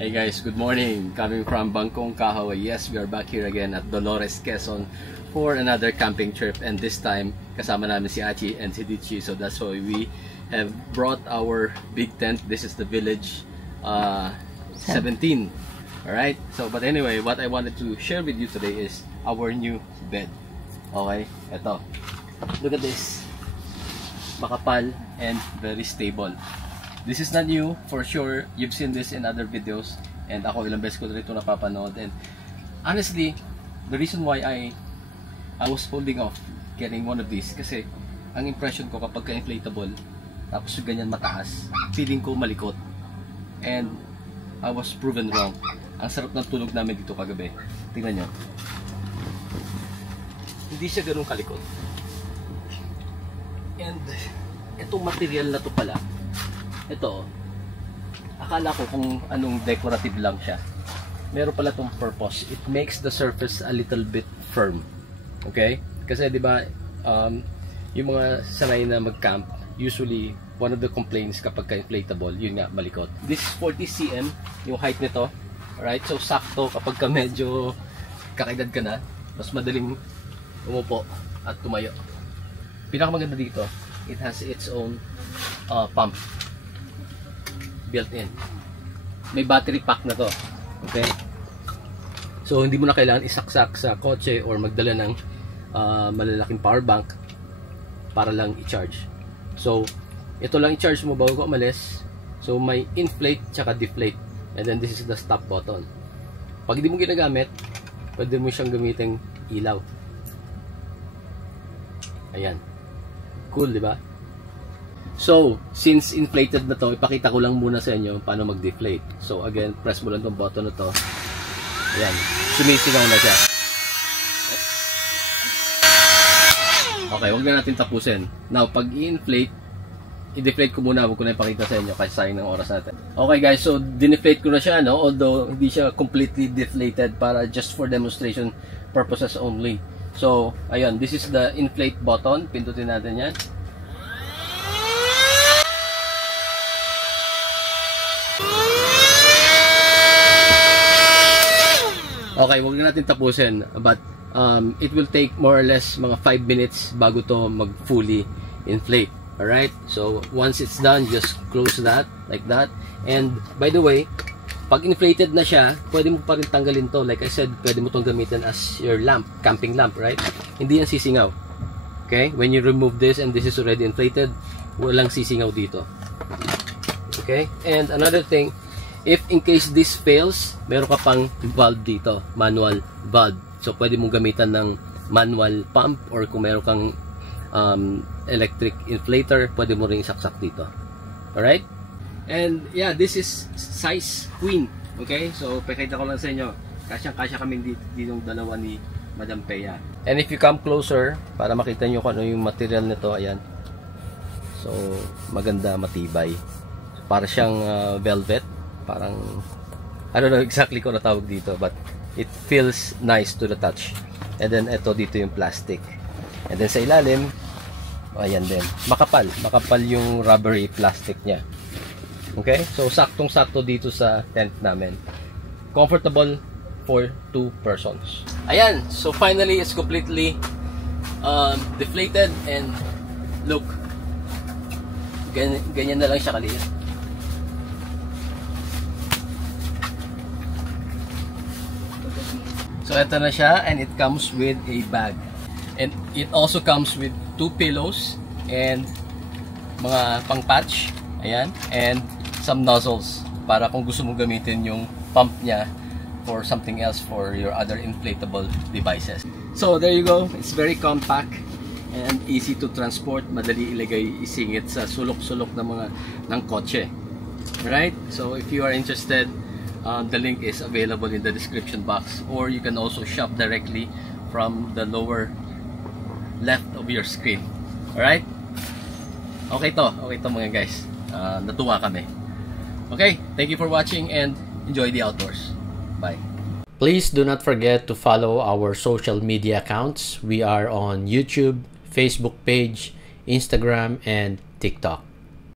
Hey guys, good morning. Coming from Bangkong, Kahoy. Yes, we are back here again at Dolores, Quezon for another camping trip, and this time kasama namin si Achi and si Dichi. So that's why we have brought our big tent. This is the Village 17. Alright, so but anyway, what I wanted to share with you today is our new bed. Okay, eto. Look at this. Makapal and very stable. This is not new, for sure. You've seen this in other videos, and ako ilang beses ko ito napapanood. And honestly, the reason why I was holding off getting one of these, kasi ang impression ko kapag ka-inflatable, tapos yung ganyan mataas, feeling ko malikot. And I was proven wrong. Ang sarap ng tulog namin dito kagabi. Tingnan nyo. Hindi siya ganun kalikot. And itong material na to pala, ito, akala ko kung anong decorative lang siya. Meron pala itong purpose. It makes the surface a little bit firm. Okay? Kasi di ba, yung mga sanay na mag-camp, usually, one of the complaints kapag ka-inflatable, yun nga, malikot. This is 40 cm, yung height nito. Alright? So, sakto kapag ka medyo kakaedad ka na, mas madaling umupo at tumayo. Pinakamaganda dito, it has its own pump built-in. May battery pack na to. Okay? So, hindi mo na kailangan isaksak sa kotse or magdala ng malalaking power bank para lang i-charge. So, ito lang i-charge mo bago ka umalis. So, may inflate tsaka deflate. And then, this is the stop button. Pag hindi mo ginagamit, pwede mo siyang gamitin ilaw. Ayan. Cool, di ba? So, since inflated na to, ipakita ko lang muna sa inyo paano mag-deflate. So, again, press mo lang tong button na to. Ayan. Sumisigaw na siya. Okay, huwag na natin tapusin. Now, pag i-inflate, i-deflate ko muna. Huwag ko na ipakita sa inyo kasi sayang ng oras natin. Okay guys, so dineflate ko na siya, no? Although, hindi siya completely deflated para just for demonstration purposes only. So, ayun. This is the inflate button. Pindutin natin yan. Okay, huwag na natin tapusin, but it will take more or less mga 5 minutes bago to mag-fully inflate. Alright? So, once it's done, just close that, like that. And, by the way, pag inflated na siya, pwede mo pa rin tanggalin to. Like I said, pwede mo tong gamitin as your lamp, camping lamp, right? Hindi yan sisingaw. Okay? When you remove this and this is already inflated, walang sisingaw dito. Okay? And another thing, if in case this fails, meron ka pang valve dito, manual valve. So, pwede mong gamitan ng manual pump or kung meron kang electric inflator, pwede mo ring saksak dito. Alright? And, yeah, this is size queen. Okay? So, pakita ko lang sa inyo. Kasyang-kasya kami ditong dalawa ni Madam Peya. And if you come closer, para makita nyo kung ano yung material nito, ayan. So, maganda, matibay. Para siyang velvet. Parang, I don't know exactly kung natawag dito, but it feels nice to the touch. And then, ito dito yung plastic. And then sa ilalim, ayan din. Makapal. Makapal yung rubbery plastic niya. Okay? So, saktong-sakto dito sa tent namin. Comfortable for 2 persons. Ayan. So, finally, it's completely deflated and look. Ganyan na lang siya kaliit. So, ito na siya, and it comes with a bag. And it also comes with 2 pillows and mga pang-patch, ayan, and some nozzles para kung gusto mo gamitin yung pump niya for something else for your other inflatable devices. So, there you go. It's very compact and easy to transport. Madali ilagay, isingit sa sulok-sulok ng kotse. Alright? So, if you are interested, the link is available in the description box, or you can also shop directly from the lower left of your screen. Alright? Okay to mga guys. Natuwa kami. Okay, thank you for watching and enjoy the outdoors. Bye. Please do not forget to follow our social media accounts. We are on YouTube, Facebook page, Instagram, and TikTok.